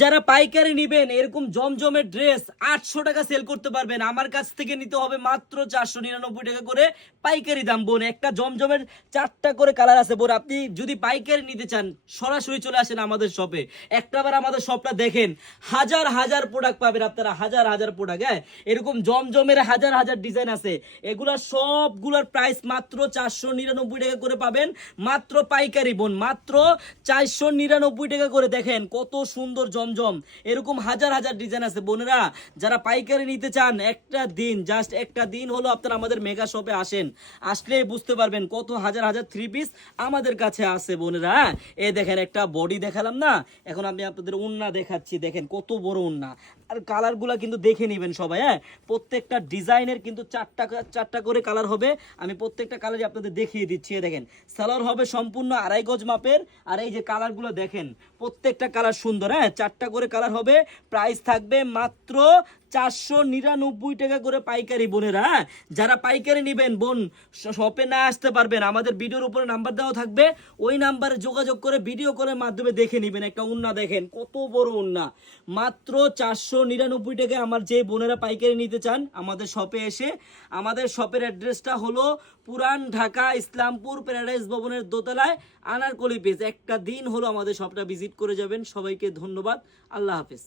যারা পাইকারি নিবেন এরকম জমজমের ড্রেস 800 টাকা সেল করতে পারবেন, আমার কাছ থেকে নিতে হবে মাত্র 499 টাকা করে পাইকারি দাম। বোন একটা জমজমের 4টা করে কালার আছে বোন, আপনি যদি পাইকারি নিতে চান সরাসরি চলে আসেন আমাদের শপে, একটাবার আমাদের শপটা দেখেন, হাজার হাজার প্রোডাক্ট পাবেন আপনারা, হাজার হাজার প্রোডাক্ট। হ্যাঁ, এরকম জমজমের হাজার হাজার ডিজাইন আছে, এগুলা সবগুলোর প্রাইস মাত্র 499 টাকা করে পাবেন, মাত্র পাইকারি বোন, মাত্র 499 টাকা করে। দেখেন কত সুন্দর জমজম, এরকম হাজার হাজার ডিজাইন আছে বোনেরা। যারা পাইকারি নিতে চান একটা দিন, জাস্ট একটা দিন হলো আপনারা আমাদের মেগা শপে আসেন, আসলেই বুঝতে পারবেন কত হাজার হাজার থ্রি পিস আমাদের কাছে আছে বোনেরা। এই দেখেন একটা বডি দেখালাম না, এখন আমি আপনাদের ওন্না দেখাচ্ছি, দেখেন কত বড় ওন্না। আর কালারগুলো কিন্তু দেখে নেবেন সবাই। হ্যাঁ, প্রত্যেকটা ডিজাইনের কিন্তু চারটা করে কালার হবে, আমি প্রত্যেকটা কালারই আপনাদের দেখিয়ে দিচ্ছি। দেখেন সালোয়ার হবে সম্পূর্ণ 2.5 গজ মাপের, আর এই যে কালারগুলো দেখেন প্রত্যেকটা কালার সুন্দর। হ্যাঁ, 4টা করে কালার হবে, প্রাইস থাকবে মাত্র 499 টাকা করে পাইকারি বোনেরা। হ্যাঁ, যারা পাইকারি নেবেন বোন শপে না আসতে পারবেন, আমাদের ভিডিওর উপরে নাম্বার দেওয়া থাকবে, ওই নাম্বারে যোগাযোগ করে ভিডিও কলের মাধ্যমে দেখে নেবেন। একটা উন্না দেখেন কত বড় উন্না, মাত্র 499 টাকায়। আমার যে বোনেরা পাইকারি নিতে চান আমাদের শপে এসে, আমাদের শপের অ্যাড্রেসটা হলো পুরান ঢাকা ইসলামপুর প্যারাডাইস ভবনের দোতলায় আনারকলি পেজ। একটা দিন হলো আমাদের শপটা ভিজিট করে যাবেন। সবাইকে ধন্যবাদ, আল্লাহ হাফেজ।